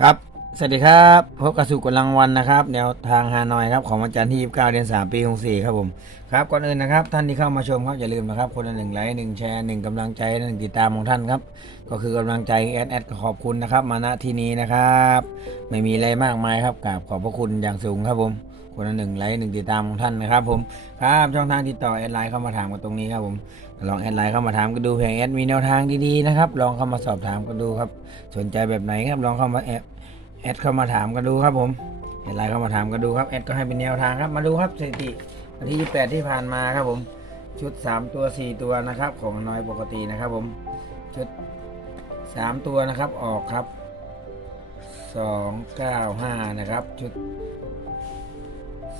ครับ สวัสดีครับพบกับสู่กำลังวันนะครับแนวทางฮานอยครับของวันจันทร์ที่ 29 เดือน 3 ปี 64 ครับผม ครับก่อนอื่นนะครับ ท่านที่เข้ามาชมครับอย่าลืมนะครับ คนละหนึ่งไลค์หนึ่งแชร์หนึ่งกำลังใจหนึ่งติดตามของท่านครับ ก็คือกำลังใจแอดแอดขอบคุณนะครับ มาณที่นี้นะครับ ไม่มีอะไรมากมายครับกราบขอบพระคุณอย่างสูงครับผม คนละหนึ่งไลค์หนึ่งติดตามของท่านนะครับผมครับช่องทางติดต่อแอดไลน์เข้ามาถามกันตรงนี้ครับผมลองแอดไลน์เข้ามาถามกันดูเพียงแอดมีแนวทางดีๆนะครับลองเข้ามาสอบถามกันดูครับ สนใจแบบไหนครับลองเข้ามาแอดแอดเข้ามาถามกันดูครับผมแอดไลน์เข้ามาถามกันดูครับแอดก็ให้เป็นแนวทางครับมาดูครับสถิติวันที่ 28 ที่ผ่านมาครับผมชุด 3 ตัว 4 ตัวนะครับ ของน้อยปกตินะครับผมชุด 3 ตัวนะครับออกครับ2 9 5นะครับชุด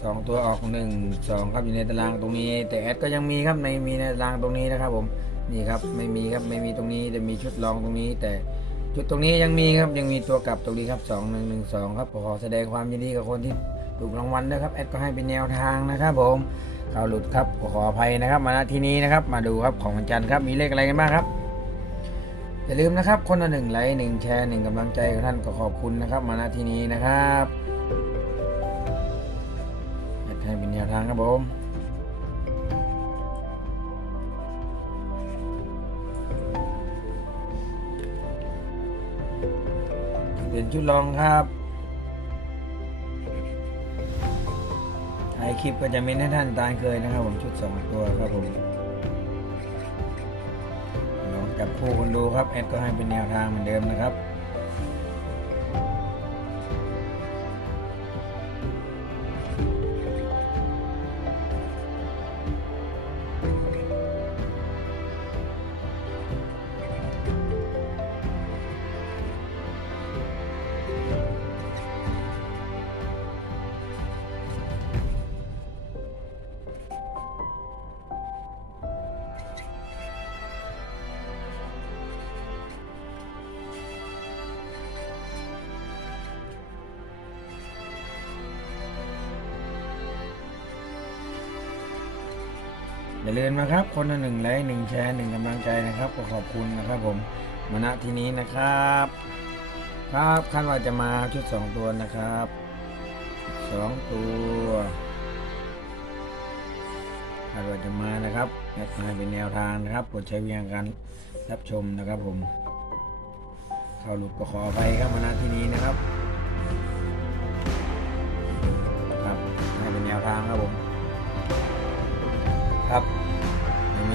2ตัวออก1 2ครับอยู่ในตารางตรงนี้ แต่แอดก็ยังมีครับในมีในตารางตรงนี้นะครับ ผมนี่ครับไม่มีครับไม่มีตรงนี้จะมีชุดรองตรงนี้ แต่จุดตรงนี้ยังมีครับยังมีตัวกลับตรงนี้ครับสองหนึ่งหนึ่งสองครับขอแสดงความยินดีกับคนที่ถูกรางวัลด้วยครับแอดก็ให้เป็นแนวทางนะครับผมข่าวหลุดครับขออภัยนะครับ มาณที่นี้นะครับ มาดูครับของวันจันทร์ครับมีเลขอะไรกันบ้างครับอย่าลืมนะครับ คนละหนึ่งไลค์หนึ่งแชร์หนึ่งกำลังใจของท่านก็ขอบคุณนะครับ มาณที่นี้นะครับ ครับผมเป็นชุดรองครับท้ายคลิปก็จะมีให้ท่านตามเคยนะครับ ผมชุด2ตัวครับผมลองจับคู่กันดูครับแอดก็ให้เป็นแนวทางเหมือนเดิมนะครับ อย่าลืมนะครับ คนละหนึ่งไลค์หนึ่งแชร์หนึ่งกำลังใจนะครับก็ขอบคุณนะครับผมมาณที่นี้นะครับ ครับคาดว่าจะมาชุดสองตัวนะครับสองตัวคาดว่าจะมานะครับแอดให้เป็นแนวทางนะครับโปรดใช้วิจารณการรับชมนะครับผม เข้าหลุดก็ขออภัยครับมาณที่นี้นะครับ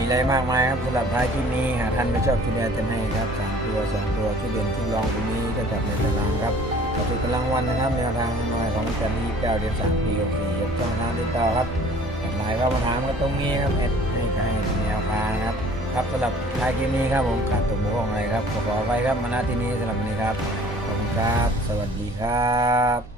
อะไรมากมายครับสำหรับท้ายคลิปนี้หากท่านไม่ชอบชุดแดจะให้ครับสามตัวสองตัวชุดเด่นชุดรองตัวนี้ก็จับในตารางครับขอบคุณกำลังวันนะครับแนวทางน้อยของจันทร์ที่เก้าเดือนสามปีหกสี่ยกช่องทางติดต่อครับแอดไลน์ก็มาถามกันตรงนี้ครับแอดให้ใครแนวทางครับครับสำหรับท้ายคลิปนี้ครับผมขาดตกบกพร่องอะไรครับขอขอไปครับมาณที่นี้สำหรับวันนี้ครับขอบคุณครับ สวัสดีครับ